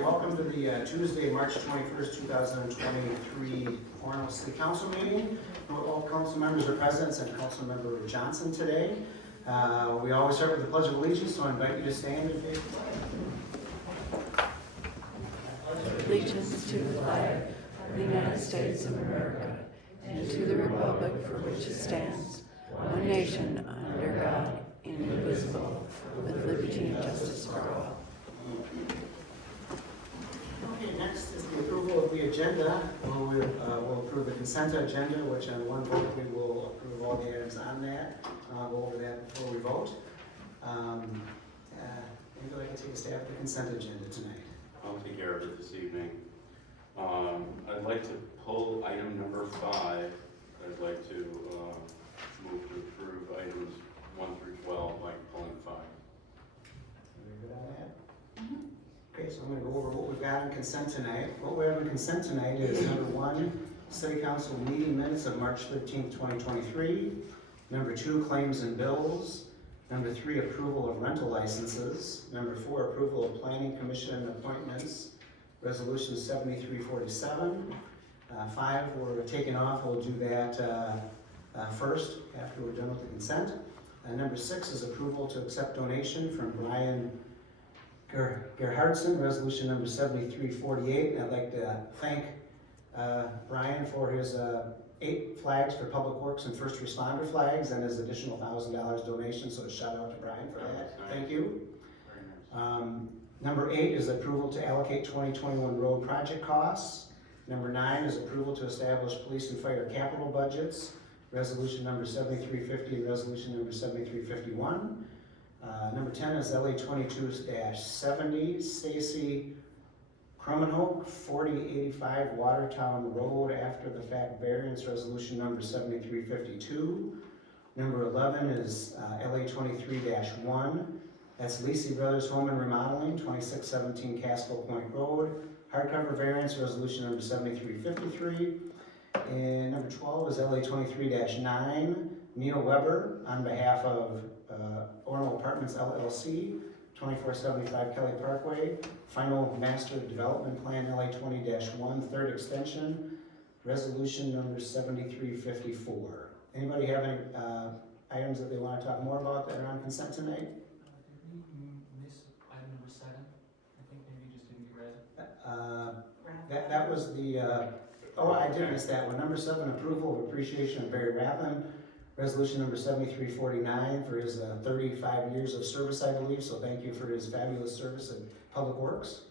Welcome to the Tuesday, March 21st, 2023 Orono City Council meeting. All council members are present and Council Member Johnson today. We always start with the Pledge of Allegiance, so I invite you to stand and face the flag. Allegiance to the flag of the United States of America and to the republic for which it stands, one nation under God, indivisible, with liberty and justice for all. Okay, next is the approval of the agenda. We'll approve the consent agenda, which on one vote we will approve all the items on that. I'll go over that before we vote. Anybody can take a stab at the consent agenda tonight? I'll take care of it this evening. I'd like to pull item number 5. I'd like to move to approve items 1 through 12 by pulling 5. Are we good on that? Okay, so I'm going to go over what we've got on consent tonight. What we have on consent tonight is number 1, City Council meeting minutes of March 13th, 2023. Number 2, claims and bills. Number 3, approval of rental licenses. Number 4, approval of planning commission appointments. Resolution 7347. 5, we're taking off. We'll do that first after we're done with the consent. Number 6 is approval to accept donation from Brian Gerhardsen, resolution number 7348. I'd like to thank Brian for his 8 flags for Public Works and First Responder flags and his additional $1,000 donation, so a shout out to Brian for that. Thank you. Number 8 is approval to allocate 2021 road project costs. Number 9 is approval to establish police and fire capital budgets, resolution number 7350 and resolution number 7351. Number 10 is LA 22-70, Stacy Cromenhoek, 4085 Watertown Road, after the fact variance, resolution number 7352. Number 11 is LA 23-1, that's Lacey Brothers Home and Remodeling, 2617 Casco Point Road, hardcover variance, resolution number 7353. And number 12 is LA 23-9, Neil Weber, on behalf of Orono Apartments LLC, 2475 Kelly Parkway, final master development plan LA 20-1, third extension, resolution number 7354. Anybody have any items that they want to talk more about that are on consent tonight? Did we miss item number 7? I think maybe it just didn't get read. That was the, oh, I did miss that one. Number 7, approval of appreciation of Barry Rappin, resolution number 7349 for his 35 years of service, I believe, so thank you for his fabulous service in Public Works.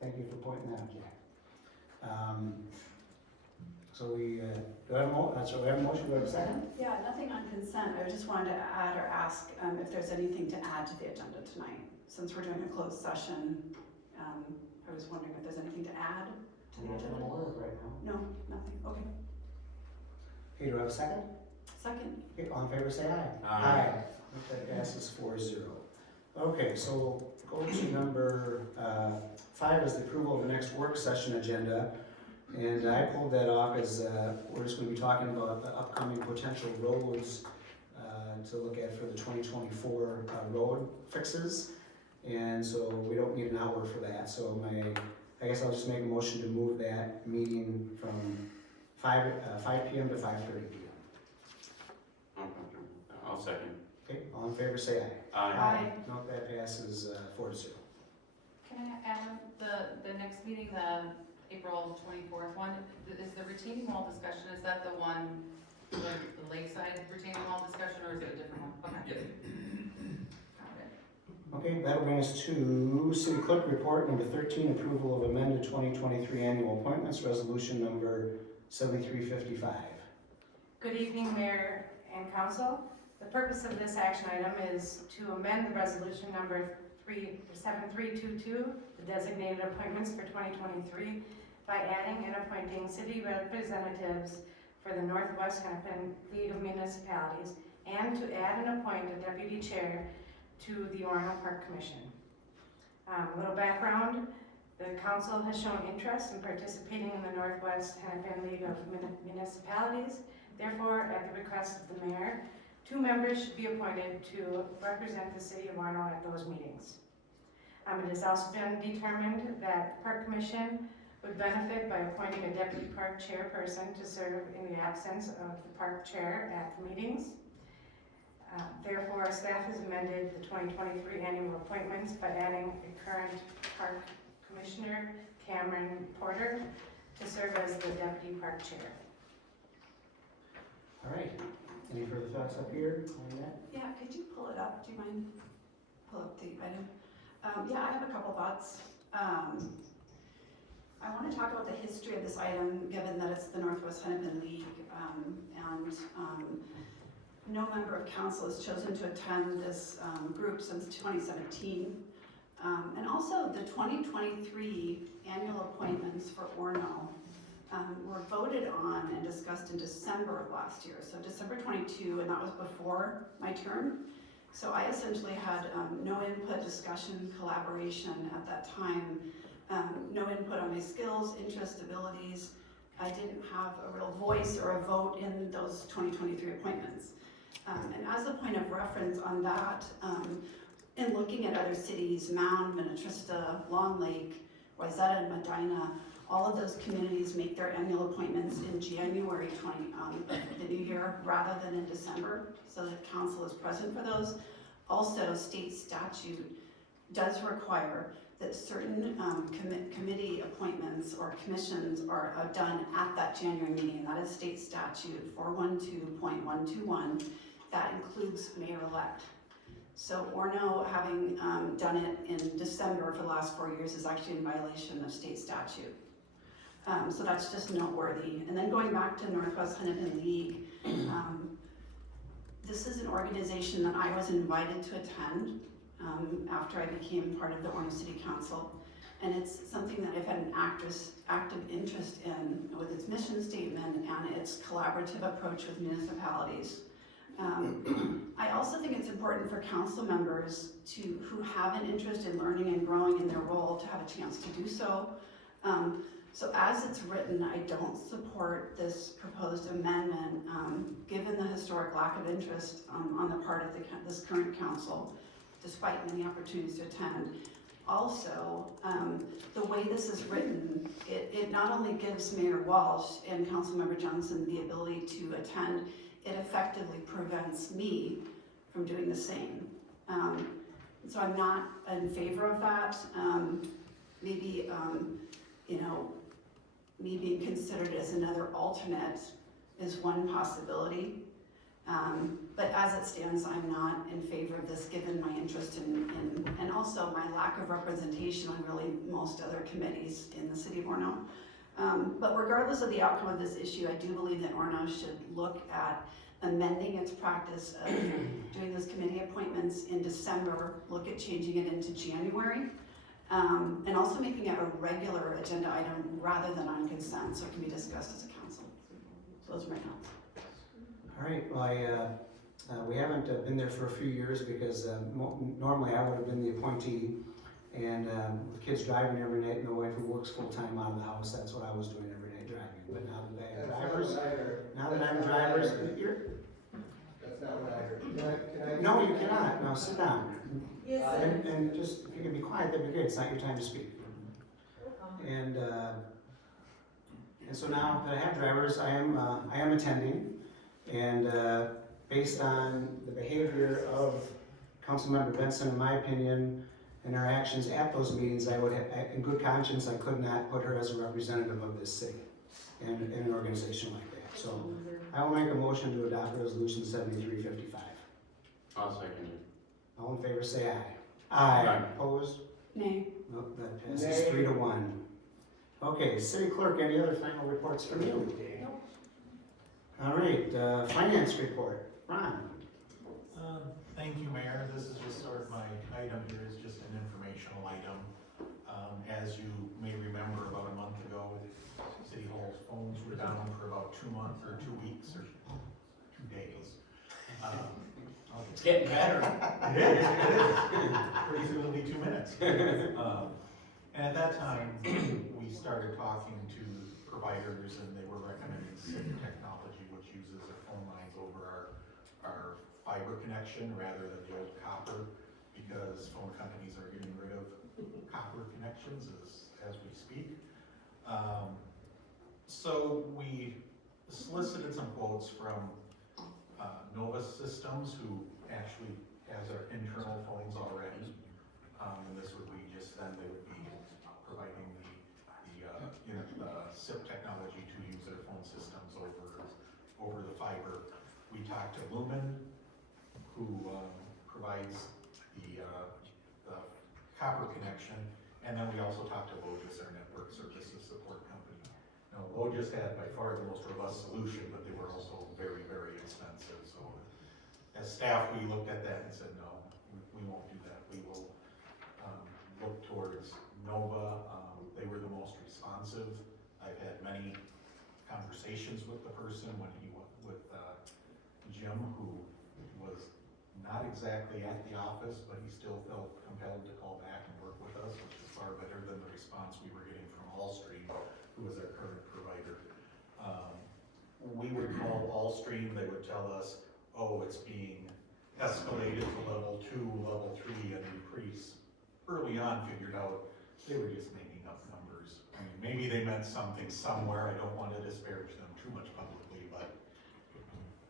Thank you for pointing that out, Jack. So we, do I have a motion? We have a motion, do we have a second? Yeah, nothing on consent. I just wanted to add or ask if there's anything to add to the agenda tonight. Since we're doing a closed session, I was wondering if there's anything to add to the agenda. Right now. No, nothing. Okay. Okay, do I have a second? Second. Okay, all in favor say aye. Aye. That passes 4-0. Okay, so go to number 5 is the approval of the next work session agenda. And I pulled that off as we're just going to be talking about the upcoming potential roads to look at for the 2024 road fixes. And so we don't need an hour for that. So I guess I'll just make a motion to move that meeting from 5 p.m. to 5:30 p.m. I'll second. Okay, all in favor say aye. Aye. No, that passes 4-0. Can I add the next meeting, the April 24th one, is the retaining wall discussion, is that the one, the lakeside retaining wall discussion, or is it a different one? Okay. Got it. Okay, that'll bring us to City Clerk Report number 13, approval of amended 2023 annual appointments, resolution number 7355. Good evening, Mayor and Council. The purpose of this action item is to amend the resolution number 7322, the designated appointments for 2023, by adding and appointing city representatives for the Northwest Hennepin League of Municipalities, and to add and appoint a deputy chair to the Orono Park Commission. A little background, The council has shown interest in participating in the Northwest Hennepin League of Municipalities. Therefore, at the request of the mayor, 2 members should be appointed to represent the city of Orono at those meetings. It has also been determined that the Park Commission would benefit by appointing a deputy park chairperson to serve in the absence of the park chair at the meetings. Therefore, staff has amended the 2023 annual appointments by adding a current park commissioner, Cameron Porter, to serve as the deputy park chair. All right, any further thoughts up here on that? Yeah, could you pull it up? Do you mind? Pull up the item. Yeah, I have a couple thoughts. I want to talk about the history of this item, given that it's the Northwest Hennepin League, and no member of council has chosen to attend this group since 2017. And also the 2023 annual appointments for Orono were voted on and discussed in December of last year. So December 22, and that was before my term. So I essentially had no input, discussion, collaboration at that time, no input on my skills, interests, abilities. I didn't have a real voice or a vote in those 2023 appointments. And as a point of reference on that, in looking at other cities, Mound, Minnetrista, Long Lake, Wayzata, and Medina, all of those communities make their annual appointments in January the new year rather than in December, so that council is present for those. Also, state statute does require that certain committee appointments or commissions are done at that January meeting. That is state statute 412.121. That includes mayor-elect. So Orono, having done it in December for the last 4 years, is actually in violation of state statute. So that's just noteworthy. And then going back to Northwest Hennepin League, this is an organization that I was invited to attend after I became part of the Orono City Council. And it's something that I've had an active interest in with its mission statement and its collaborative approach with municipalities. I also think it's important for council members who have an interest in learning and growing in their role to have a chance to do so. So as it's written, I don't support this proposed amendment, given the historic lack of interest on the part of this current council, despite many opportunities to attend. Also, the way this is written, it not only gives Mayor Walsh and Councilmember Johnson the ability to attend, it effectively prevents me from doing the same. So I'm not in favor of that. Maybe, me being considered as another alternate is one possibility. But as it stands, I'm not in favor of this, given my interest and also my lack of representation on really most other committees in the city of Orono. But regardless of the outcome of this issue, I do believe that Orono should look at amending its practice of doing those committee appointments in December, look at changing it into January, and also making it a regular agenda item rather than on consent, so it can be discussed as a council. So those are my thoughts. All right, well, we haven't been there for a few years because normally I would have been the appointee, and with kids driving every night and my wife who works full-time out of the house, that's what I was doing every night, driving. But now that I have drivers, That's not what I heard. Can I? No, you cannot. No, sit down. Yes. And just, if you can be quiet, that'd be great. It's not your time to speak. And so now that I have drivers, I am attending, and based on the behavior of Councilmember Benson, in my opinion, and her actions at those meetings, I would have, in good conscience, I could not put her as a representative of this city and in an organization like that. So I will make a motion to adopt Resolution 7355. I'll second it. All in favor, say aye. Aye. Opposed? Nay. Nope, that passes Nay. 3-1. Okay, City Clerk, any other final reports from you? All right, Finance Report. Ron? Thank you, Mayor. This is just sort of my item here, is just an informational item. As you may remember, about a month ago, City Hall's phones were down for about 2 months, or 2 weeks, or 2 days. It's getting better. It is. Pretty soon it'll be 2 minutes. And at that time, we started talking to providers and they were recommending SIP technology, which uses our phone lines over our fiber connection rather than the old copper, because phone companies are getting rid of copper connections as we speak. So we solicited some quotes from Nova Systems, who actually has our internal phones already. And this would be just then they would be providing the SIP technology to use their phone systems over the fiber. We talked to Lumen, who provides the copper connection, and then we also talked to Logis, our network services support company. Now, Logis had by far the most robust solution, but they were also very, very expensive. So as staff, we looked at that and said, no, we won't do that. We will look towards Nova. They were the most responsive. I've had many conversations with the person when he went with Jim, who was not exactly at the office, but he still felt compelled to call back and work with us, which is far better than the response we were getting from Allstream, who is our current provider. We would call Allstream, they would tell us, oh, it's being escalated to level 2, level 3, and increase. Early on figured out they were just making up numbers. I mean, maybe they meant something somewhere. I don't want to disparage them too much publicly, but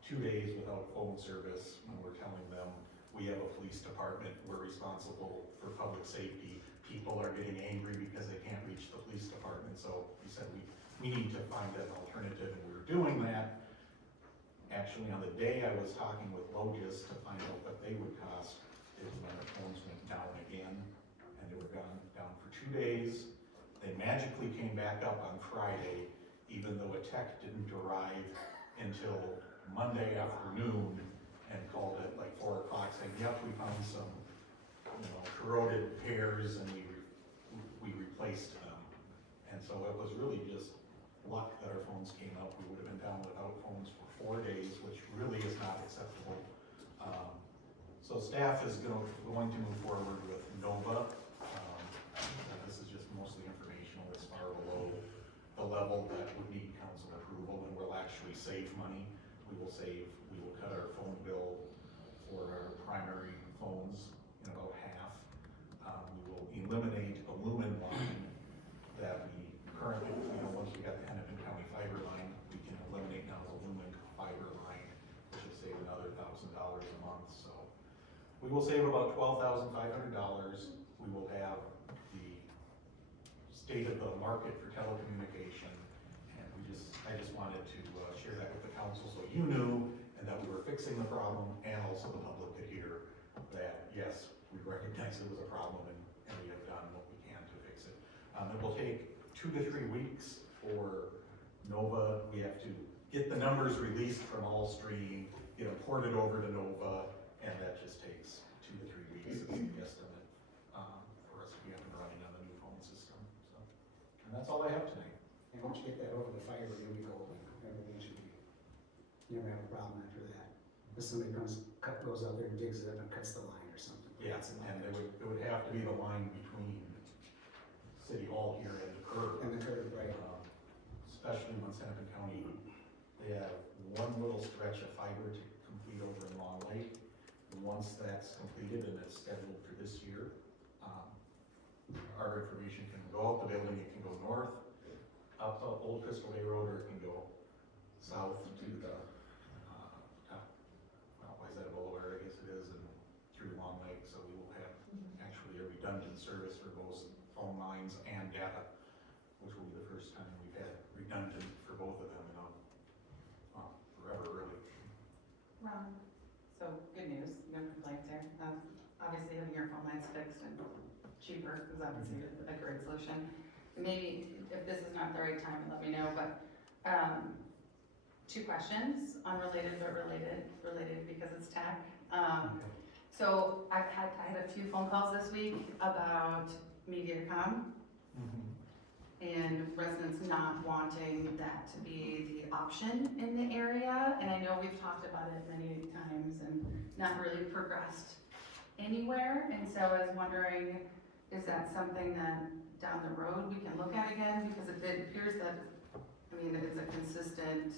2 days without phone service when we're telling them we have a police department, we're responsible for public safety. People are getting angry because they can't reach the police department. So we said we need to find an alternative, and we were doing that. Actually, on the day I was talking with Logis to find out what they would cost, is when the phones went down again, and they were down for 2 days. They magically came back up on Friday, even though a tech didn't arrive until Monday afternoon, and called it like 4 o'clock saying, yep, we found some, corroded pairs, and we replaced them. And so it was really just luck that our phones came up. We would have been down without phones for 4 days, which really is not acceptable. So staff is going to move forward with Nova. And this is just mostly informational. It's far below the level that would need council approval, and will actually save money. We will cut our phone bill for our primary phones in about half. We will eliminate a Lumen line that we currently, once we got the Hennepin County fiber line, we can eliminate now the Lumen fiber line, which will save another $1,000 a month. So we will save about $12,500. We will have the state of the market for telecommunication, and I just wanted to share that with the council so you knew, and that we were fixing the problem, and also the public could hear that, yes, we recognize it was a problem, and we have done what we can to fix it. It will take 2 to 3 weeks for Nova. We have to get the numbers released from Allstream, get them ported over to Nova, and that just takes 2 to 3 weeks is the estimate for us to be up and running on the new phone system. So, and that's all I have tonight. And once you get that over the fiber, you'll be golden. Everything should be, you never have a problem after that. If somebody goes out there and digs it up and cuts the line or something. Yes, and it would have to be the line between City Hall here and the curb. And the curb, right. Especially once Hennepin County, they have one little stretch of fiber to complete over in Long Lake. Once that's completed and it's scheduled for this year, our information can go out the building. It can go north, up Old Crystal Bay Road, or it can go south to the, Wayzata Boulevard, I guess it is, and through Long Lake. So we will have actually a redundant service for both phone lines and data, which will be the first time we've had redundant for both of them in forever, really. So good news, no complaints there. Obviously having your phone lines fixed and cheaper is obviously a great solution. Maybe if this is not the right time, let me know, but 2 questions, unrelated but related because it's tech. So I had a few phone calls this week about MediaCom and residents not wanting that to be the option in the area. And I know we've talked about it many times and not really progressed anywhere. And so I was wondering is that something that down the road we can look at again? Because it appears that, I mean, it's a consistent,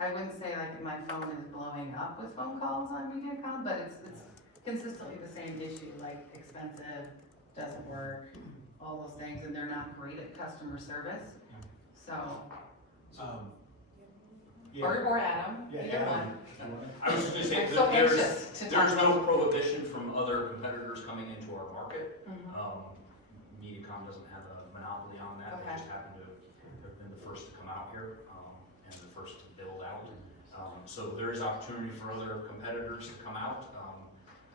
I wouldn't say like my phone is blowing up with phone calls on MediaCom, but it's consistently the same issue, like expensive, doesn't work, all those things, and they're not great at customer service. So, Yeah. or Adam, Yeah, either Adam. one. I was just gonna say, I'm so that anxious to talk there's about no prohibition from other competitors coming into our market. Mhm. MediaCom doesn't have a monopoly on that, they Okay. just happen to have been the first to come out here, and the first to build out. So there is opportunity for other competitors to come out.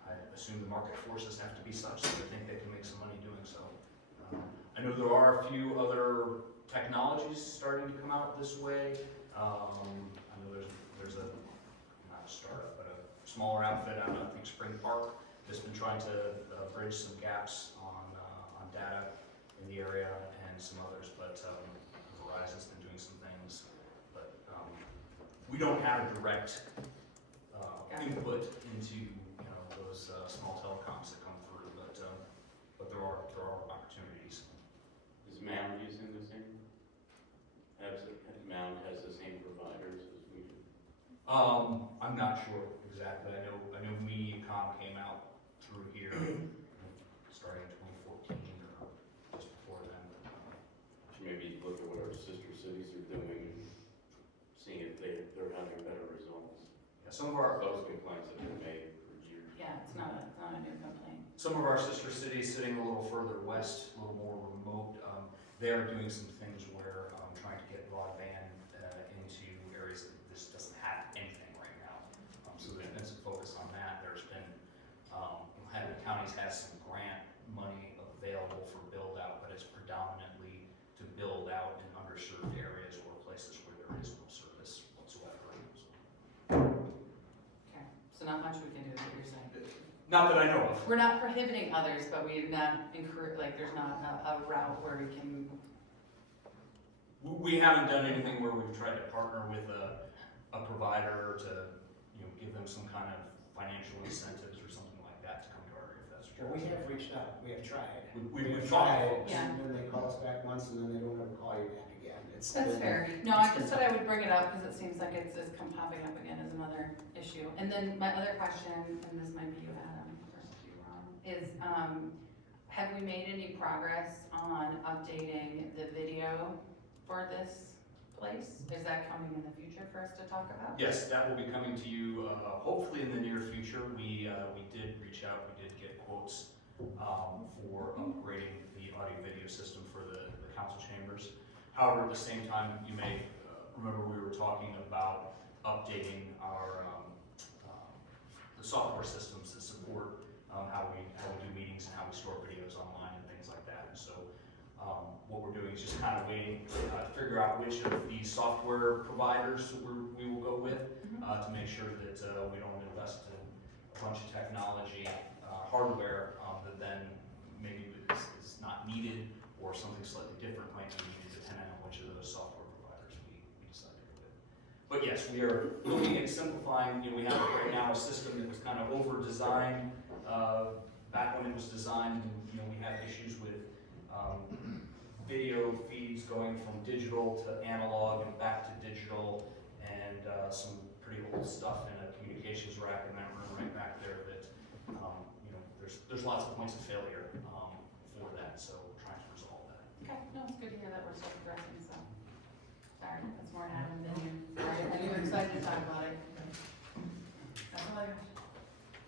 I assume the market forces have to be such that I think they can make some money doing so. I know there are a few other technologies starting to come out this way. I know there's a, not a startup, but a smaller outfit out of, I think, Spring Park that's been trying to bridge some gaps on data in the area, and some others, but Verizon's been doing some things. But we don't have a direct input into those small telecoms that come through, but there are opportunities. Is Mound using the same, Mound has the same providers as we do? I'm not sure exactly. I know MediaCom came out through here starting in 2014 or just before then. Should maybe look at what our sister cities are doing, seeing if they're having better results. Yeah, some of our Those complaints have been made for years. Yeah, it's not a new complaint. sister cities sitting a little further west, a little more remote, they are doing some things where trying to get broadband into areas that this doesn't have anything right now. So there's been some focus on that. There's been, Hennepin County has some grant money available for build out, but it's predominantly to build out in underserved areas or places where there is no service whatsoever. Okay, so not much we can do, is what you're saying. Not that I know of. We're not prohibiting others, but we've not encouraged, like, there's not a route where we can, We haven't done anything where we've tried to partner with a provider to, give them some kind of financial incentives or something like that to come to our area, if that's Well, true. we have reached out, we have tried. We've We've tried. tried, Yeah. and then they call us back once, and then they don't ever call you back again. It's that's been- fair. No, I just said I would bring it up because it seems like it's popping up again as another issue. And then my other question, and this might be you, Adam, versus you, Ron, is, have we made any progress on updating the video for this place? Is that coming in the future for us to talk about? Yes, that will be coming to you, hopefully in the near future. We did reach out, we did get quotes, for upgrading the audio video system for the council chambers. However, at the same time, you may remember we were talking about updating our, the software systems that support, how we do meetings and how we store videos online and things like that. And so, what we're doing is just kind of waiting to figure out which of these software providers we will go with, to make sure that we don't invest in a bunch of technology, hardware, that then maybe is not needed, or something slightly different might be needed depending on which of those software providers we decide to go with. But yes, we are looking at simplifying. We have right now a system that was kind of over-designed back when it was designed, and we had issues with video feeds going from digital to analog and back to digital, and some pretty old stuff in a communications rack in that room right back there that, there's lots of points of failure for that, so we're trying to resolve that. Okay, no, it's good to hear that we're still progressing, so. Sorry, that's more Adam than you. Sorry, and you're excited to talk about it. That's all I got.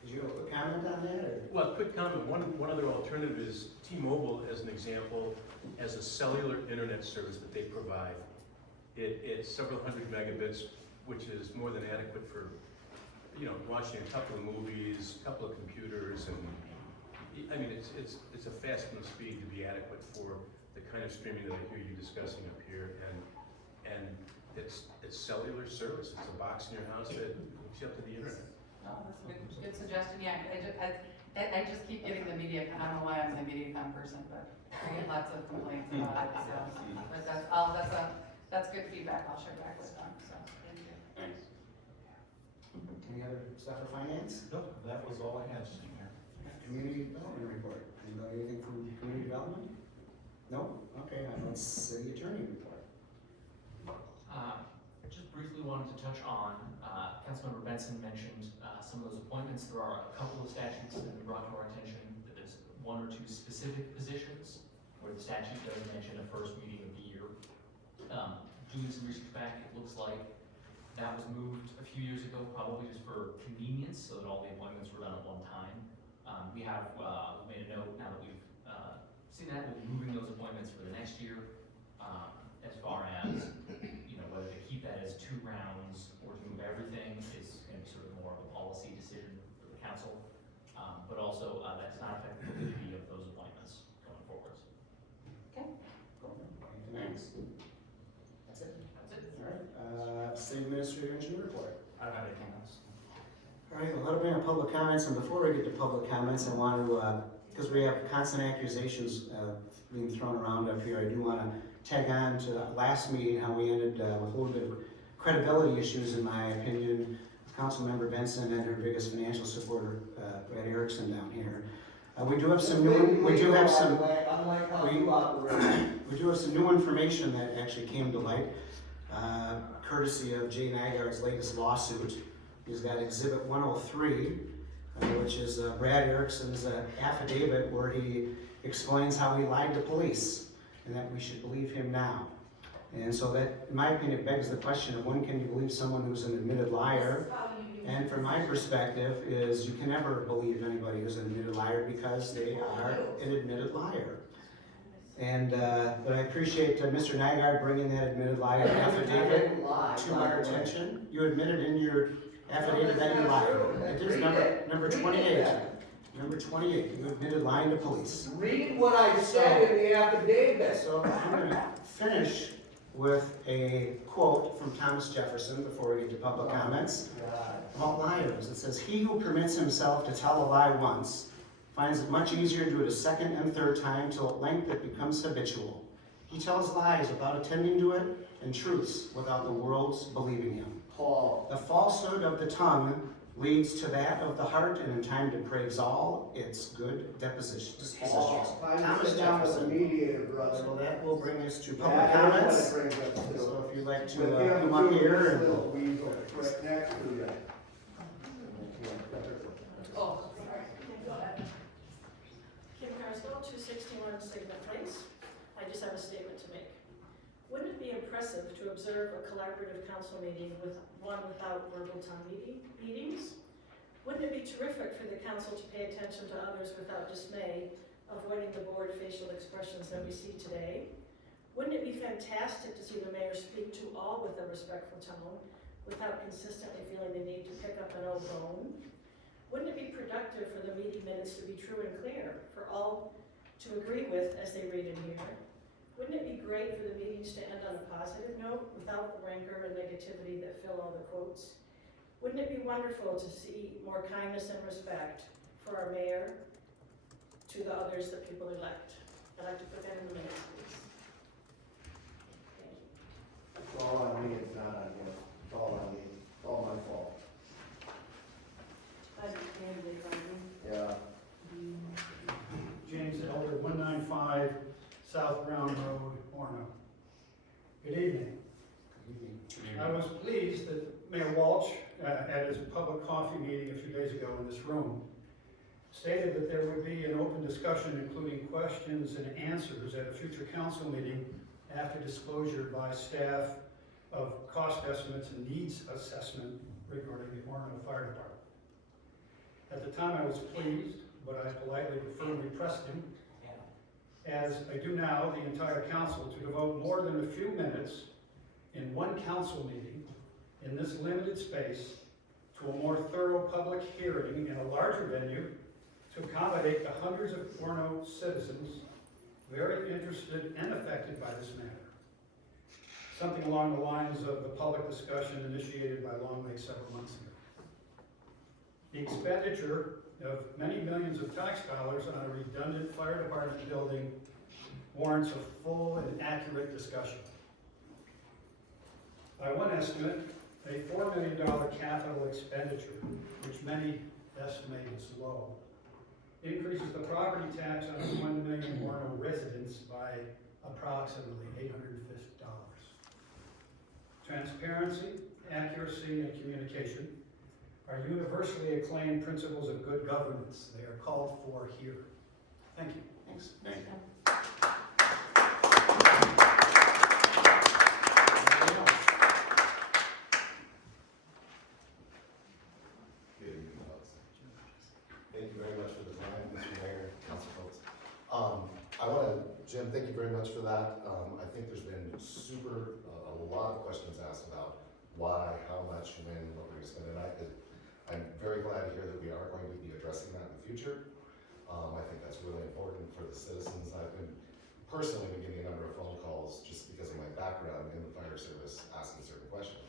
Did you have a quick comment on that, or? Well, quick comment, one other alternative is T-Mobile, as an example, has a cellular internet service that they provide. It's several hundred megabits, which is more than adequate for, watching a couple of movies, a couple of computers, and, I mean, it's a fast enough speed to be adequate for the kind of streaming that I hear you discussing up here, and it's cellular service, it's a box in your house that hooks you up to the internet. No, that's a good suggestion, yeah, I just keep getting the MediaCom, I don't know why I'm a MediaCom person, but I get lots of complaints about it, so. But that's good feedback, I'll share back with them, so, thank you. Thanks. Any other stuff for finance? Nope, that was all I had, Mr. Mayor. Community development report. Anybody, anything from community development? No? Okay, let's city attorney report. Just briefly wanted to touch on, Councilmember Benson mentioned some of those appointments. There are a couple of statutes that have been brought to our attention that there's one or two specific positions where the statute does mention a first meeting of the year. Doing some research back, it looks like that was moved a few years ago, probably just for convenience, so that all the appointments were done at one time. We have made a note now that we've seen that, we'll be moving those appointments for the next year. As far as, you know, whether to keep that as 2 rounds or to move everything is going to be sort of more of a policy decision for the council. But also, that does not affect the validity of those appointments going forwards. Anything else? That's it? That's it. All right, city administrator engineer report. I don't have anything else. All right, well, that'll bring our public comments, and before we get to public comments, I want to, because we have constant accusations being thrown around up here, I do want to tag on to last meeting, how we ended with a little bit of credibility issues, in my opinion, with Councilmember Benson and her biggest financial supporter, Brad Erickson down here. We do have some new, we do have some new information that actually came to light, courtesy of Jay Nygaard's latest lawsuit. He's got Exhibit 103, which is Brad Erickson's affidavit where he explains how he lied to police and that we should believe him now. And so that, in my opinion, begs the question of when can you believe someone who's an admitted liar? And from my perspective is you can never believe anybody who's an admitted liar because they are an admitted liar. And, but I appreciate Mr. Nygaard bringing that admitted liar affidavit to our attention. You admitted in your affidavit that you lied. It is number 28. Number 28, you admitted lying to police. Read what I said in the affidavit. So I'm going to finish with a quote from Thomas Jefferson before we get to public comments about liars. It says, "He who permits himself to tell a lie once finds it much easier to do it a second and third time till at length it becomes habitual. He tells lies without attending to it and truths without the world's believing him. Paul. The falsehood of the tongue leads to that of the heart, and in time depraves all its good dispositions." Thomas Jefferson. Mediator, brother. So that will bring us to public comments. So if you'd like to come up here and. Right next to you. Oh, sorry. Go ahead. Kim Carswell, 261 Signet Place. I just have a statement to make. Wouldn't it be impressive to observe a collaborative council meeting with one without verbal town meetings? Wouldn't it be terrific for the council to pay attention to others without dismay, avoiding the bored facial expressions that we see today? Wouldn't it be fantastic to see the mayor speak to all with a respectful tone, without consistently feeling the need to pick up an old bone? Wouldn't it be productive for the meeting minutes to be true and clear, for all to agree with as they read and hear? Wouldn't it be great for the meetings to end on a positive note, without the rancor and negativity that fill all the quotes? Wouldn't it be wonderful to see more kindness and respect for our mayor to the others that people elect? I'd like to put that in the minutes, please. Thank you. It's all on me, it's not on you. It's all on me. It's all my fault. Yeah. James Elder, 195 South Brown Road, Orono. Good evening. I was pleased that Mayor Walsh, at his public coffee meeting a few days ago in this room, stated that there would be an open discussion including questions and answers at a future council meeting after disclosure by staff of cost estimates and needs assessment regarding the Orono Fire Department. At the time I was pleased, but I politely but firmly pressed him, as I do now, the entire council, to devote more than a few minutes in one council meeting in this limited space to a more thorough public hearing in a larger venue to accommodate the hundreds of Orono citizens very interested and affected by this matter. Something along the lines of the public discussion initiated by Long Lake several months ago. The expenditure of many millions of tax dollars on a redundant fire department building warrants a full and accurate discussion. By one estimate, a $4 million capital expenditure, which many estimate is low, increases the property tax on 1 million Orono residents by approximately $850. Transparency, accuracy, and communication are universally acclaimed principles of good governance. They are called for here. Thank you. Thanks. Thank you. Anybody else? Good evening, folks. Thank you very much for the time, Mr. Mayor, council folks. Jim, thank you very much for that. I think there's been a lot of questions asked about why, how much, when, what we're gonna spend. And I'm very glad to hear that we are going to be addressing that in the future. I think that's really important for the citizens. I've been personally getting a number of phone calls just because of my background in the fire service asking certain questions.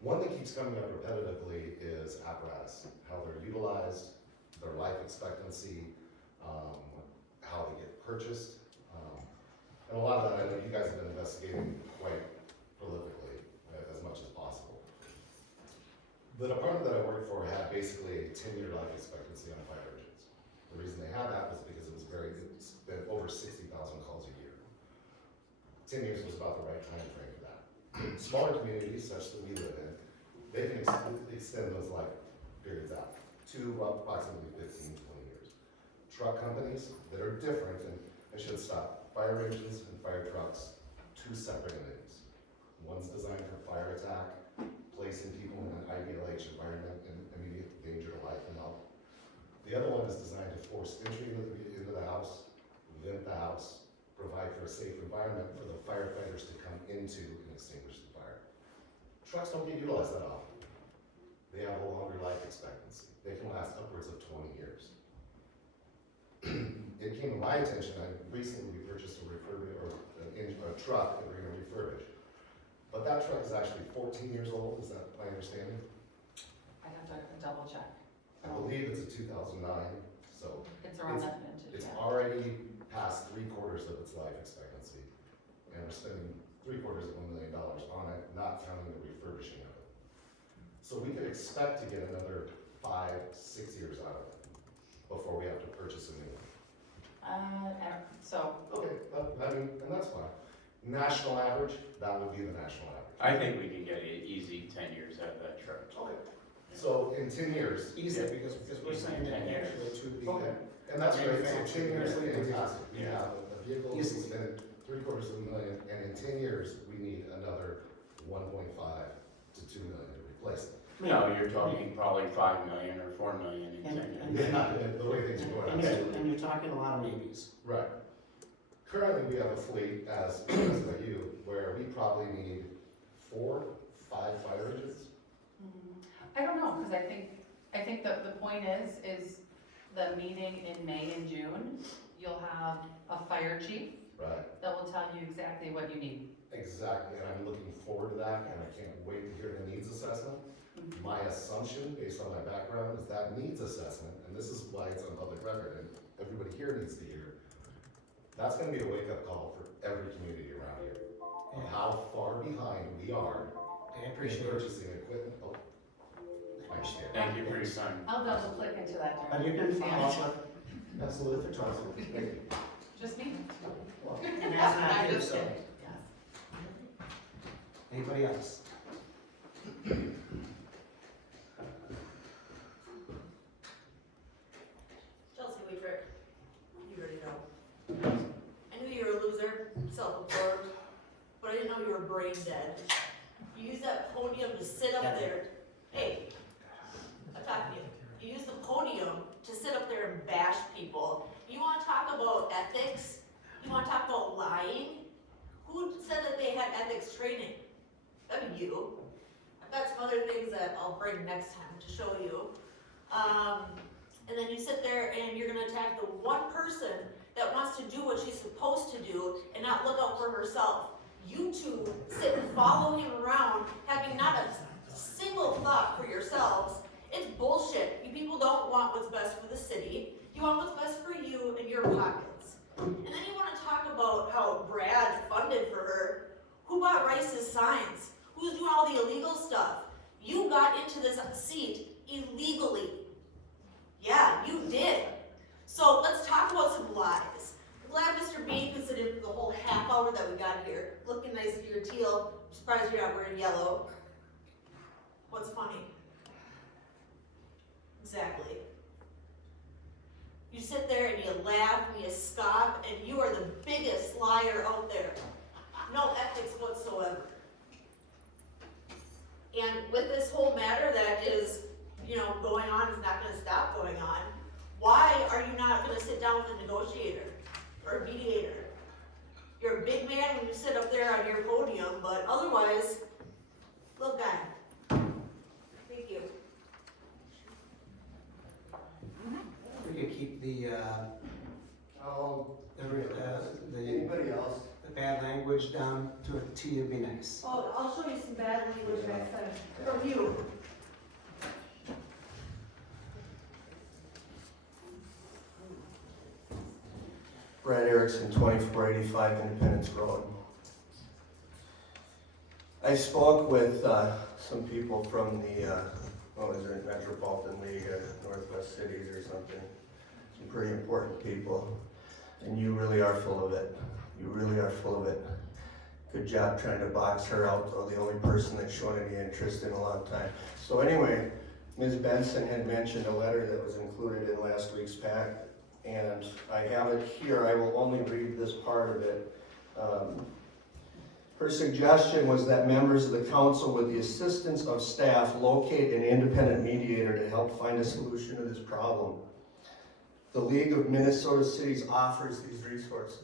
One that keeps coming up repetitively is apparatus, how they're utilized, their life expectancy, how they get purchased. And a lot of that, I know you guys have been investigating quite prolifically, as much as possible. The department that I worked for had basically a 10-year life expectancy on fire engines. The reason they had that was because it's been over 60,000 calls a year. 10 years was about the right time frame for that. Smaller communities, such that we live in, they can extend those life periods out to approximately 15, 20 years. Truck companies that are different, and I should stop, fire engines and fire trucks, two separate entities. One's designed for fire attack, placing people in an IBLH environment in immediate danger to life and health. The other one is designed to force entry into the house, vent the house, provide for a safe environment for the firefighters to come into and extinguish the fire. Trucks don't get utilized that often. They have a longer life expectancy. They can last upwards of 20 years. It came to my attention, I recently purchased a truck that we're gonna refurbish. But that truck is actually 14 years old, is that my understanding? I'd have to double check. I believe it's a 2009, so It's around that vintage, it's yeah. already past 3/4 of its life expectancy. And we're spending $750,000 on it, not counting the refurbishing of it. So we could expect to get another 5-6 years out of it before we have to purchase a new one. Okay, I mean, and that's fine. National average, that would be the national average. I think we can get an easy 10 years out of that truck. Okay. So in 10 years. Easy, because we're saying that actually to the. Okay, and that's great, so 10 years, manufacturing. fantastic. We have a vehicle that we spend $750,000, and in 10 years, we need another 1.5 to 2 million to replace it. No, you're talking probably 5 million or 4 million in 10 years. The way things are going, And absolutely. you're talking a lot of maybes. Right. Currently, we have a fleet, as by you, where we probably need 4-5 fire engines. I don't know, because I think the point is the meeting in May and June, you'll have a fire chief Right. that will tell you exactly what you need. Exactly, and I'm looking forward to that, and I can't wait to hear the needs assessment. My assumption, based on my background, is that needs assessment, and this is why it's on public record, and everybody here needs to hear, that's gonna be a wake-up call for every community around here, of how far behind we are I in appreciate it. purchasing equipment. Oh, I understand. Thank you for your time. I'll double click into that. But you can follow up Absolutely, for Thompson, thank you. Just me. with, and that's not I'm here, just so. kidding. Yes. Anybody else? Chelsea Weidrich, you already know. I knew you were a loser, self-absorbed, but I didn't know you were brain dead. You use that podium to sit up there. Hey, I'm talking to you. You use the podium to sit up there and bash people. You wanna talk about ethics? You wanna talk about lying? Who said that they had ethics training? That'd be you. I've got some other things that I'll bring next time to show you. And then you sit there and you're gonna attack the one person that wants to do what she's supposed to do and not look out for herself. You two sit and follow him around, having not a single thought for yourselves. It's bullshit. You people don't want what's best for the city. You want what's best for you and your pockets. And then you wanna talk about how Brad funded for her. Who bought Rice's signs? Who's doing all the illegal stuff? You got into this seat illegally. Yeah, you did. Exactly. You sit there and you laugh and you scoff and you are the biggest liar out there. No ethics whatsoever. And with this whole matter that is, going on, is not gonna stop going on, why are you not gonna sit down with a negotiator or a mediator? You're a big man when you sit up there on your podium, but otherwise, little guy. Thank you. We could keep the Anybody else? the bad language down to a T would be nice. Oh, I'll show you some bad language next time, from you. Brad Erickson, 2485 Independence Road. I spoke with some people from the, Metropolitan League of Northwest Cities or something. Some pretty important people. And you really are full of it. You really are full of it. Good job trying to box her out, though, the only person that's shown any interest in a long time. So anyway, Ms. Benson had mentioned a letter that was included in last week's pack, and I have it here. I will only read this part of it. Her suggestion was that members of the council, with the assistance of staff, locate an independent mediator to help find a solution to this problem. The League of Minnesota Cities offers these resources.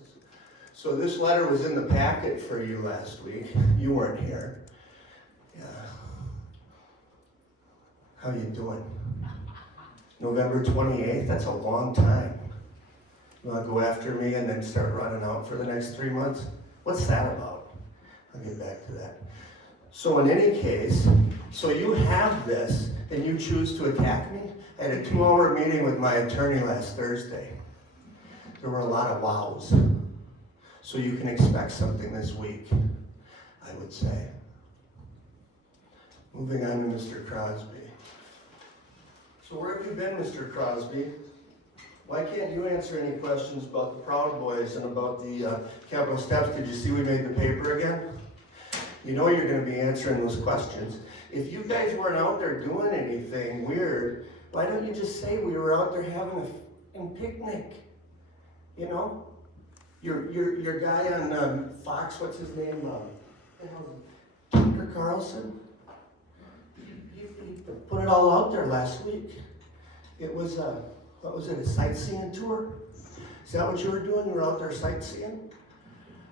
So this letter was in the packet for you last week. You weren't here. Yeah. How you doing? November 28th, that's a long time. You wanna go after me and then start running out for the next 3 months? What's that about? I'll get back to that. So in any case, so you have this and you choose to attack me? I had a 2-hour meeting with my attorney last Thursday. There were a lot of wows. So you can expect something this week, I would say. Moving on to Mr. Crosby. So where have you been, Mr. Crosby? Why can't you answer any questions about the Proud Boys and about the Capitol Steps? Did you see we made the paper again? You know you're going to be answering those questions. If you guys weren't out there doing anything weird, why don't you just say we were out there having a picnic? You know? Your guy on Fox, what's his name? Tucker Carlson? He put it all out there last week. It was what was it, a sightseeing tour? Is that what you were doing? You were out there sightseeing?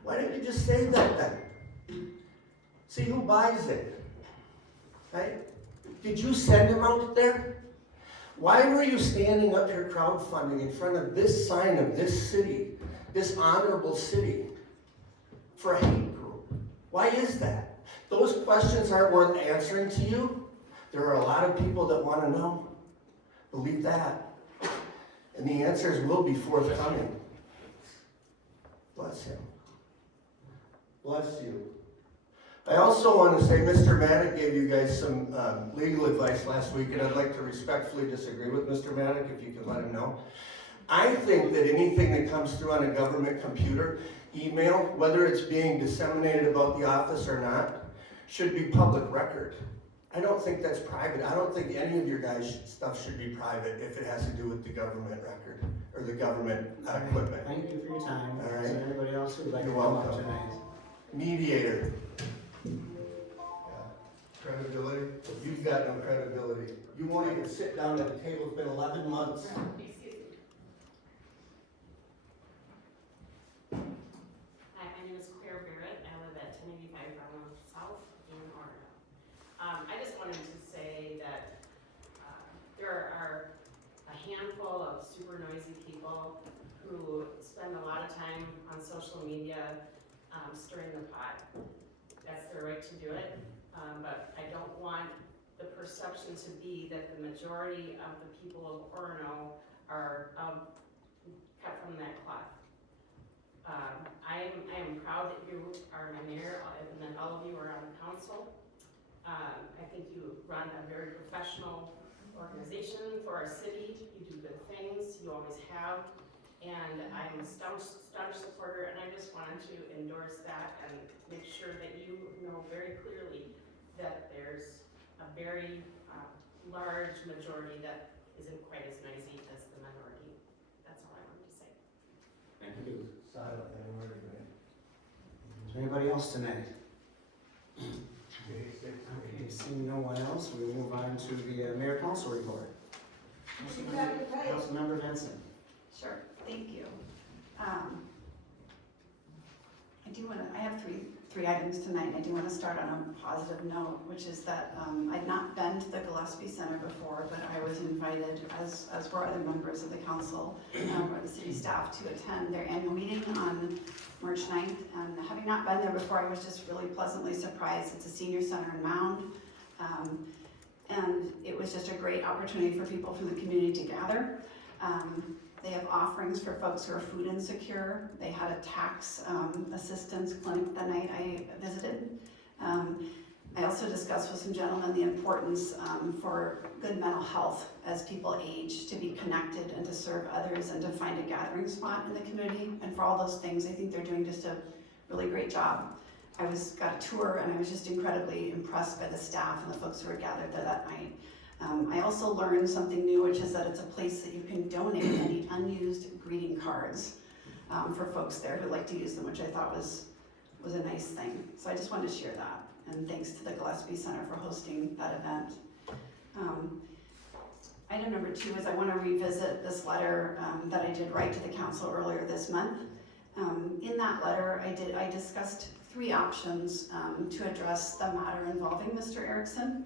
Why didn't you just say that then? See who buys it, right? Did you send him out there? Why were you standing up here crowdfunding in front of this sign of this city, this honorable city, for a hate group? Why is that? Those questions aren't worth answering to you. There are a lot of people that want to know. Believe that. And the answers will be forthcoming. Bless him. Bless you. I also want to say Mr. Maddock gave you guys some legal advice last week, and I'd like to respectfully disagree with Mr. Maddock, if you can let him know. I think that anything that comes through on a government computer, email, whether it's being disseminated about the office or not, should be public record. I don't think that's private. I don't think any of your guys' stuff should be private if it has to do with the government record or the government equipment. Thank you for your time. All right. Is there anybody else who would like to You're come up welcome. tonight? Mediator. Credibility? You've got no credibility. You won't even sit down at the table. It's been 11 months. Hi, my name is Claire Barrett. I live at 1085 Orono South in Orono. I just wanted to say that there are a handful of super noisy people who spend a lot of time on social media stirring the pot. That's their right to do it, but I don't want the perception to be that the majority of the people of Orono are cut from that cloth. I am proud that you are my mayor and that all of you are on the council. I think you run a very professional organization for our city. You do good things, you always have. And I'm a staunch supporter, and I just wanted to endorse that and make sure that you know very clearly that there's a very large majority that isn't quite as noisy as the minority. That's all I wanted to say. Thank you. Is there anybody else tonight? Okay, seeing no one else, we will move on to the mayor council report. Councilmember Benson. Sure, thank you. I have three items tonight. I do want to start on a positive note, which is that I'd not been to the Gillespie Center before, but I was invited, as were other members of the council or the city staff, to attend their annual meeting on March 9th. And having not been there before, I was just really pleasantly surprised. It's a senior center in Mound. And it was just a great opportunity for people from the community to gather. They have offerings for folks who are food insecure. They had a tax assistance clinic that night I visited. I also discussed with some gentlemen the importance for good mental health as people age, to be connected and to serve others and to find a gathering spot in the community. And for all those things, I think they're doing just a really great job. I got a tour and I was just incredibly impressed by the staff and the folks who were gathered there that night. I also learned something new, which is that it's a place that you can donate any unused greeting cards for folks there who like to use them, which I thought was a nice thing. So I just wanted to share that. And thanks to the Gillespie Center for hosting that event. Item number 2 is I want to revisit this letter that I did write to the council earlier this month. In that letter, I discussed 3 options to address the matter involving Mr. Erickson.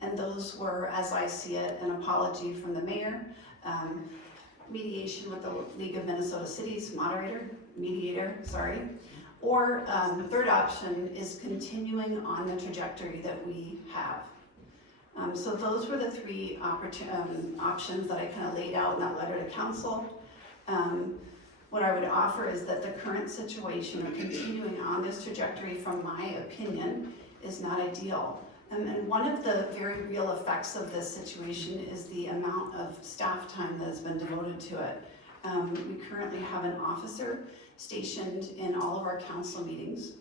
And those were, as I see it, an apology from the mayor, mediation with the League of Minnesota Cities mediator, or the third option is continuing on the trajectory that we have. So those were the 3 options that I kind of laid out in that letter to council. What I would offer is that the current situation of continuing on this trajectory, from my opinion, is not ideal. And one of the very real effects of this situation is the amount of staff time that has been devoted to it. We currently have an officer stationed in all of our council meetings.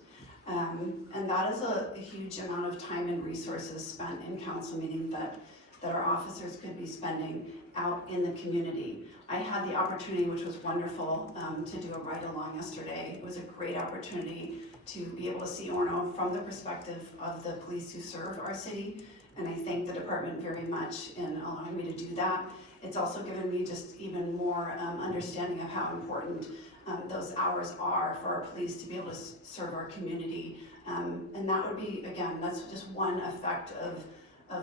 And that is a huge amount of time and resources spent in council meetings that our officers could be spending out in the community. I had the opportunity, which was wonderful, to do a ride-along yesterday. It was a great opportunity to be able to see Orono from the perspective of the police who serve our city, and I thank the department very much in allowing me to do that. It's also given me just even more understanding of how important those hours are for our police to be able to serve our community. And that would be, again, that's just one effect of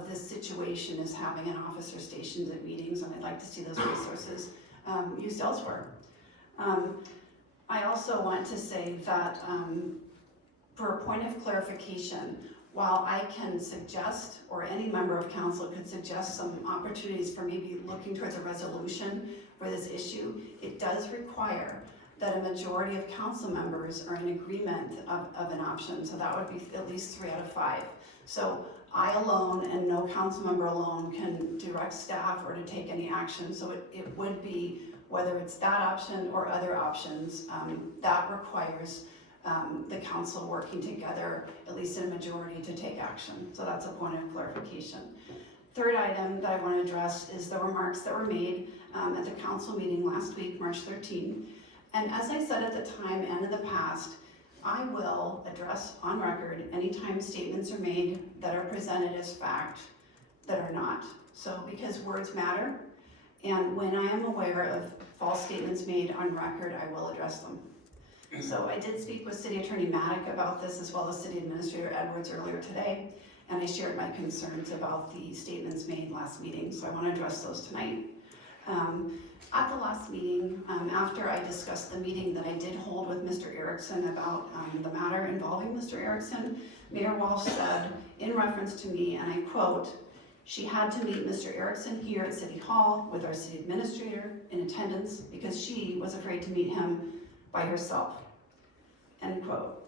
this situation, is having an officer stationed at meetings, and I'd like to see those resources used elsewhere. I also want to say that for a point of clarification, while I can suggest, or any member of council could suggest, some opportunities for maybe looking towards a resolution for this issue, it does require that a majority of council members are in agreement of an option. So that would be at least 3 out of 5. So I alone and no council member alone can direct staff or to take any action. So it would be, whether it's that option or other options, that requires the council working together, at least in a majority, to take action. So that's a point of clarification. Third item that I want to address is the remarks that were made at the council meeting last week, March 13. And as I said at the time and in the past, I will address on record anytime statements are made that are presented as fact that are not. So because words matter, and when I am aware of false statements made on record, I will address them. So I did speak with City Attorney Maddock about this, as well as City Administrator Edwards earlier today, and I shared my concerns about the statements made last meeting, so I want to address those tonight. At the last meeting, after I discussed the meeting that I did hold with Mr. Erickson about the matter involving Mr. Erickson, Mayor Walsh said, in reference to me, and I quote, "She had to meet Mr. Erickson here at City Hall with our city administrator in attendance because she was afraid to meet him by herself," end quote.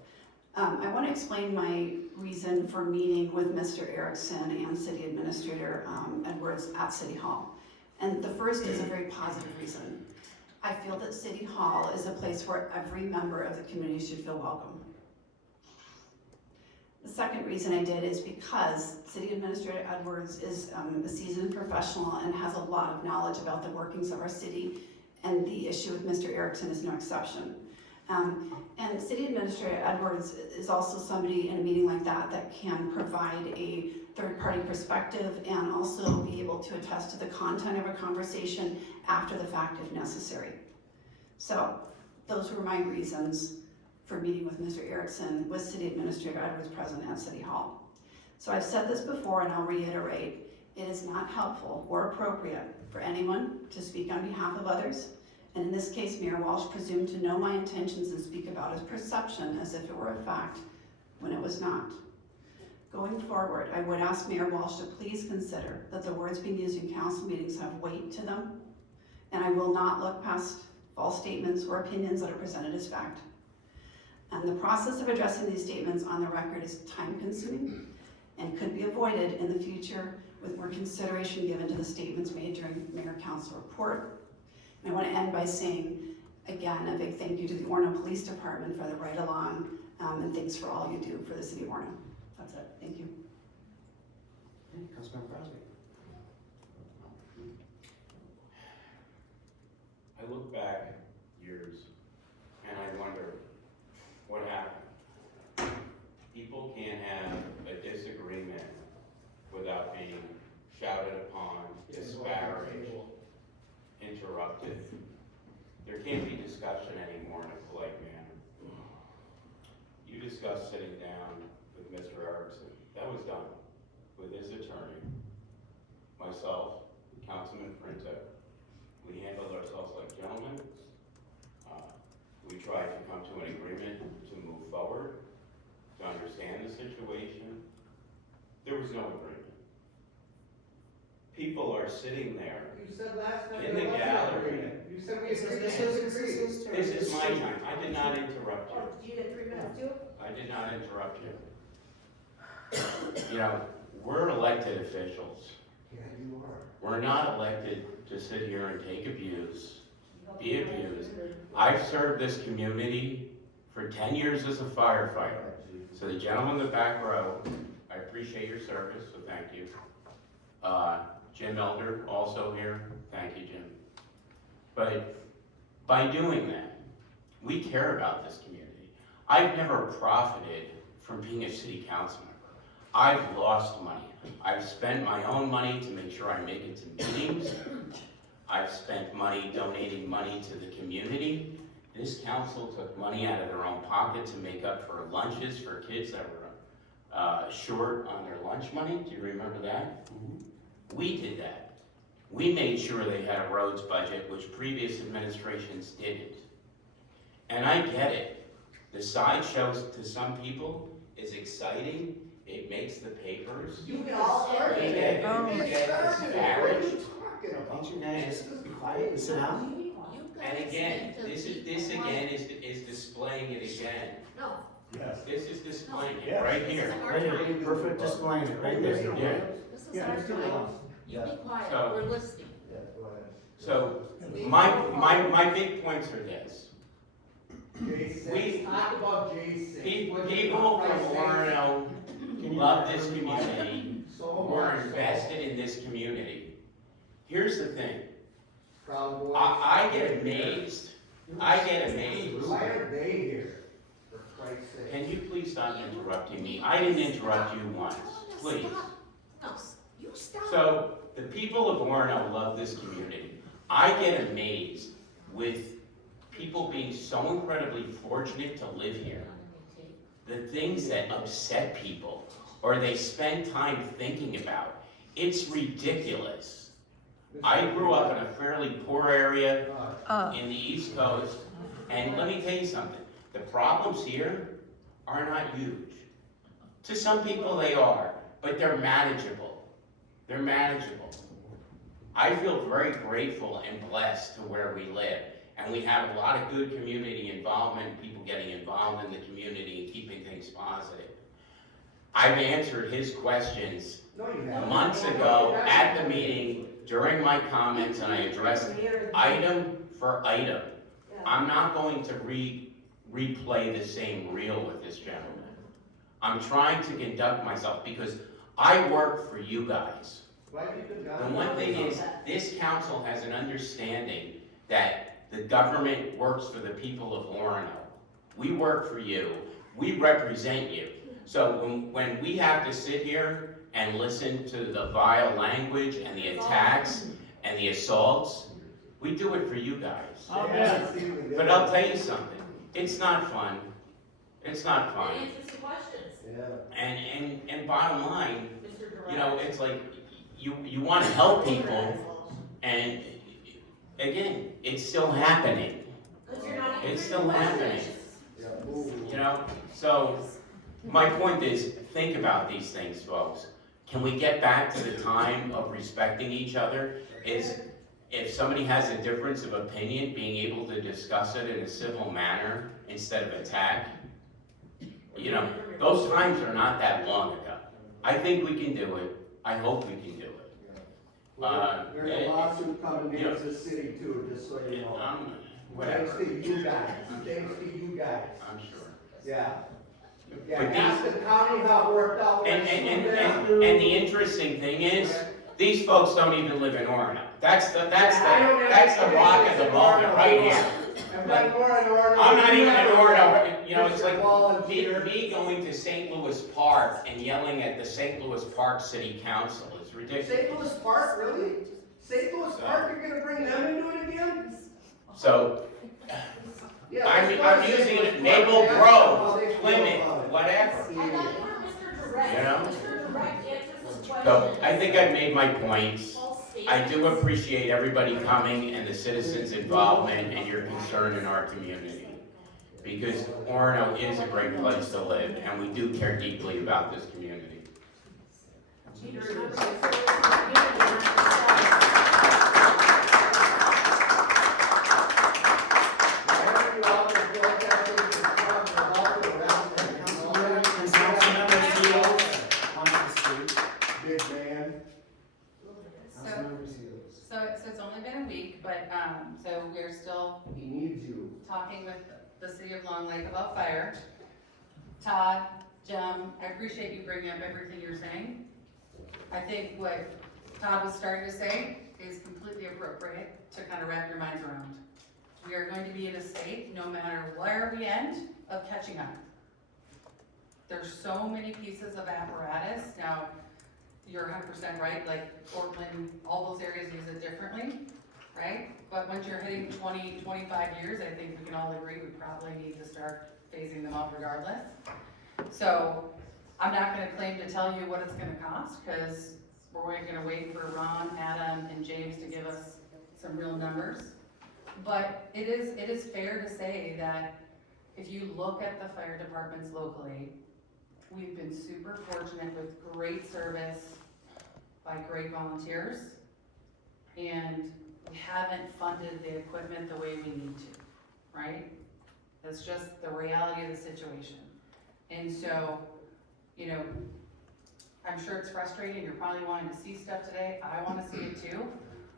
I want to explain my reason for meeting with Mr. Erickson and City Administrator Edwards at City Hall. And the first is a very positive reason. I feel that City Hall is a place where every member of the community should feel welcome. The second reason I did is because City Administrator Edwards is a seasoned professional and has a lot of knowledge about the workings of our city, and the issue with Mr. Erickson is no exception. And City Administrator Edwards is also somebody in a meeting like that can provide a third-party perspective and also be able to attest to the content of a conversation after the fact if necessary. So those were my reasons for meeting with Mr. Erickson with City Administrator Edwards present at City Hall. So I've said this before and I'll reiterate, it is not helpful or appropriate for anyone to speak on behalf of others. And in this case, Mayor Walsh presumed to know my intentions and speak about his perception as if it were a fact when it was not. Going forward, I would ask Mayor Walsh to please consider that the words being used in council meetings have weight to them, and I will not look past false statements or opinions that are presented as fact. And the process of addressing these statements on the record is time-consuming and could be avoided in the future with more consideration given to the statements made during Mayor Council report. And I want to end by saying, again, a big thank you to the Orono Police Department for the ride along, and thanks for all you do for the city of Orono. That's it. Thank you. Okay, Councilmember Crosby. I look back years and I wonder what happened. People can't have a disagreement without being shouted upon, disparaged, interrupted. There can't be discussion anymore in a polite manner. You discussed sitting down with Mr. Erickson. That was done with his attorney, myself, Councilman Printo. We handled ourselves like gentlemen. We tried to come to an agreement to move forward, to understand the situation. There was no agreement. People are sitting there You said last time in there the was no gallery. agreement. You said we agreed. This is my time. I did not interrupt you. Oh, you get 3 minutes too? I did not interrupt you. You know, we're elected officials. Yeah, you are. We're not elected to sit here and take abuse, be abused. I've served this community for 10 years as a firefighter. So the gentleman in the back row, I appreciate your service, so thank you. Jim Elder, also here, thank you, Jim. But by doing that, we care about this community. I've never profited from being a city council member. I've lost money. I've spent my own money to make sure I make it to meetings. I've spent money donating money to the community. This council took money out of their own pocket to make up for lunches for kids that were short on their lunch money. Do you remember that? We did that. We made sure they had a roads budget, which previous administrations didn't. And I get it. The sideshows to some people is exciting. It makes the papers. You get all started. We get disparaged. Why don't you guys just be quiet and sit down? And again, this again is displaying it again. No. Yes. This is displaying it Yes. right here. Right here, perfect displaying it right there. Yeah. This is Yeah, our Mr. time. Ross. You be quiet, So- we're listening. Yeah, go ahead. So my big points are this. J6, talk about J6. People What from you want, J6? Orono love this community. So We're much. invested in this community. Here's the thing. Proud Boys. I get amazed. I get amazed. Why are they here? For Christ's sake. Can you please stop interrupting me? I didn't interrupt you once. Please. No, you stop. So, the people of Orono love this community. I get amazed with people being so incredibly fortunate to live here. The things that upset people, or they spend time thinking about, it's ridiculous. I grew up in a fairly poor area in the East Coast, and let me tell you something. The problems here are not huge. To some people they are, but they're manageable. They're manageable. I feel very grateful and blessed to where we live. And we have a lot of good community involvement, people getting involved in the community and keeping things positive. I've answered his questions No, you haven't. months ago at the meeting during my comments, and I addressed item for item. I'm not going to replay the same reel with this gentleman. I'm trying to conduct myself because I work for you guys. Why have you been The gone? one thing is, this council has an understanding that the government works for the people of Orono. We work for you, we represent you. So when we have to sit here and listen to the vile language and the attacks and the assaults, we do it for you guys. But I'll tell you something, it's not fun. It's not fun. Answer some questions. Yeah. And bottom line, Mr. Direct. you know, it's like, you want to help people, and again, it's still happening. Because you're not It's answering still the happening. questions. Yeah, move. You know, so my point is, think about these things, folks. Can we get back to the time of respecting each other? Is, if somebody has a difference of opinion, being able to discuss it in a civil manner instead of attack? You know, those times are not that long ago. I think we can do it. I hope we can do it. There's a lawsuit coming you know, against the city too, just so you know. Thanks Whatever, to you guys, thanks to you guys. I'm sure. Yeah. Yeah, But ask the county how it worked out. when And the interesting thing is, these folks don't even live in Orono. That's the rock of the moment right here. I'm not even in Orono, you know, it's like me going to St. Louis Park and yelling at the St. Louis Park City Council. It's ridiculous. St. Louis Park, really? St. Louis Park, you're gonna bring them into it again? So, Yeah, I'm using it, Maple Grove, Plymouth, whatever. I thought you were Mr. Direct. You know? Mr. Direct answers some questions. So, I think I've made my points. False I do statements. appreciate everybody coming and the citizens' involvement and your concern in our community. Because Orono is a great place to live, and we do care deeply about this community. Councilmember Seals wants to speak. Big man. Councilmember Seals. So it's only been a week, but, so we're still He needs you. talking with the city of Long Lake about fire. Todd, Jim, I appreciate you bringing up everything you're saying. I think what Todd was starting to say is completely appropriate to kind of wrap your minds around. We are going to be in a state, no matter where we end, of catching up. There's so many pieces of apparatus. Now, you're 100% right, like Portland, all those areas use it differently, right? But once you're hitting 20, 25 years, I think we can all agree we probably need to start phasing them out regardless. So I'm not gonna claim to tell you what it's gonna cost, because we're gonna wait for Ron, Adam, and James to give us some real numbers. But it is fair to say that if you look at the fire departments locally, we've been super fortunate with great service by great volunteers, and we haven't funded the equipment the way we need to, right? That's just the reality of the situation. And so, you know, I'm sure it's frustrating, you're probably wanting to see stuff today, I wanna see it too.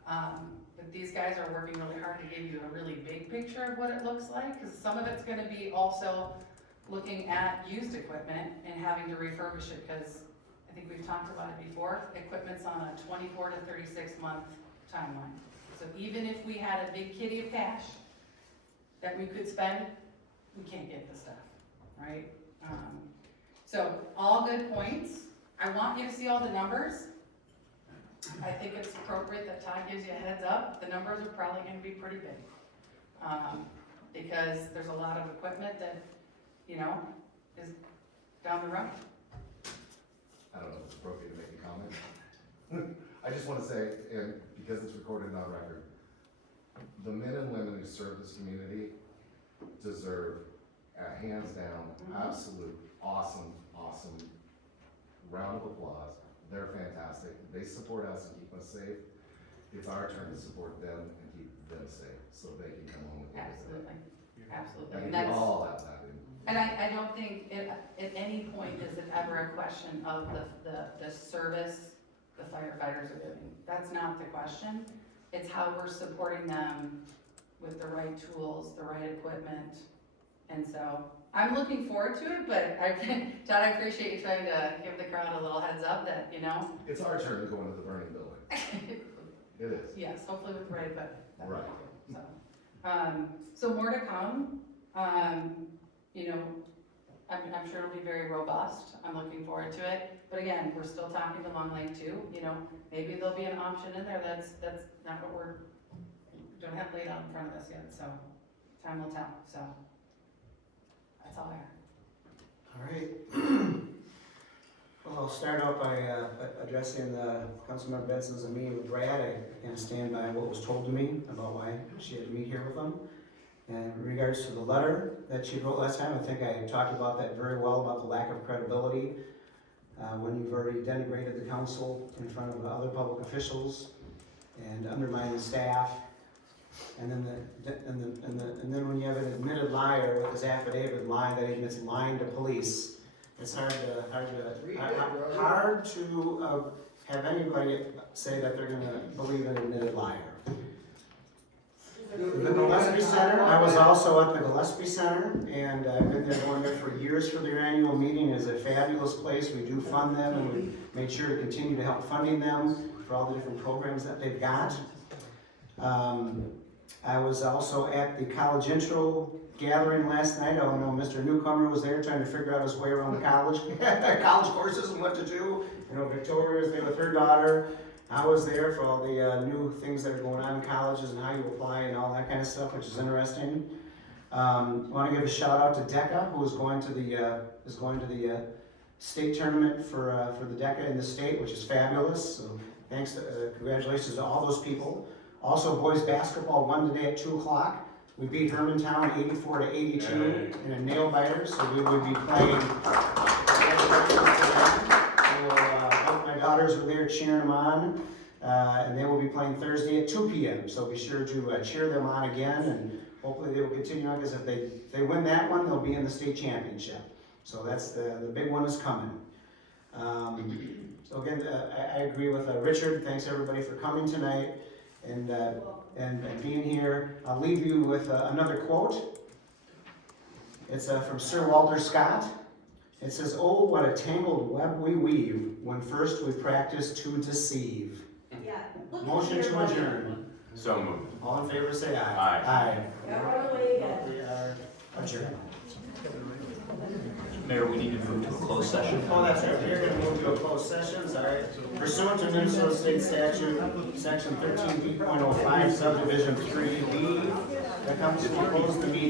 But these guys are working really hard to give you a really big picture of what it looks like, because some of it's gonna be also looking at used equipment and having to refurbish it, because I think we've talked about it before, equipment's on a 24 to 36 month timeline. So even if we had a big kitty of cash that we could spend, we can't get the stuff, right? So all good points. I want you to see all the numbers. I think it's appropriate that Todd gives you a heads up. The numbers are probably gonna be pretty big. Because there's a lot of equipment that, you know, is down the road. I don't know if it's appropriate to make a comment. I just want to say, and because it's recorded and on record, the men and women who serve this community deserve a hands down, absolute, awesome round of applause. They're fantastic. They support us and keep us safe. It's our turn to support them and keep them safe so they can come home with their Absolutely, absolutely. I And mean, that's, we all have that. and I don't think at any point is it ever a question of the service the firefighters are doing. That's not the question. It's how we're supporting them with the right tools, the right equipment. And so I'm looking forward to it, but Todd, I appreciate you trying to give the crowd a little heads up that, you know. It's our turn to go into the burning building. It is. Yes, hopefully with the right, but. Right. So more to come, you know, I'm sure it'll be very robust, I'm looking forward to it, but again, we're still talking to Long Lake too, you know, maybe there'll be an option in there that's not what don't have laid out in front of us yet, so time will tell, so that's all I have. All right. Well, I'll start out by addressing Councilmember Benson's meeting with Brad. I can stand by what was told to me about why she had to meet here with them. And in regards to the letter that she wrote last time, I think I talked about that very well, about the lack of credibility when you've already denigrated the council in front of other public officials and undermined staff. And then when you have an admitted liar with his affidavit lying that he admits lying to police, it's hard to have anybody say that they're gonna believe an admitted liar. The Gillespie Center, I was also at the Gillespie Center, and I've been there, going there for years for their annual meeting. It's a fabulous place. We do fund them, and we made sure to continue to help funding them for all the different programs that they've got. I was also at the college intro gathering last night. I know Mr. Newcomer was there trying to figure out his way around the college courses and what to do. You know, Victoria was there with her daughter. I was there for all the new things that are going on in colleges and how you apply and all that kind of stuff, which is interesting. I want to give a shout out to DECA, who is going to the state tournament for the DECA in the state, which is fabulous. So thanks, congratulations to all those people. Also, boys basketball won today at 2 o'clock. We beat Hermantown 84-82 in a nail biter, so we will be playing. My daughters are there cheering them on, and they will be playing Thursday at 2 p.m. So be sure to cheer them on again, and hopefully they will continue on, because if they win that one, they'll be in the state championship. So that's the big one is coming. So again, I agree with Richard. Thanks everybody for coming tonight and being here. I'll leave you with another quote. It's from Sir Walter Scott. It says, "Oh, what a tangled web we weave when first we practice to deceive." Yeah. Motion to adjourn. So moved. All in favor, say aye. Aye. Yeah, run away again. We are adjourned. Mayor, we need to move to a closed session. Oh, that's right. We're going to move to a closed session. Sorry. Pursuant to Minnesota State Statute, Section 13B.05, Subdivision 3B, the council will close the meeting.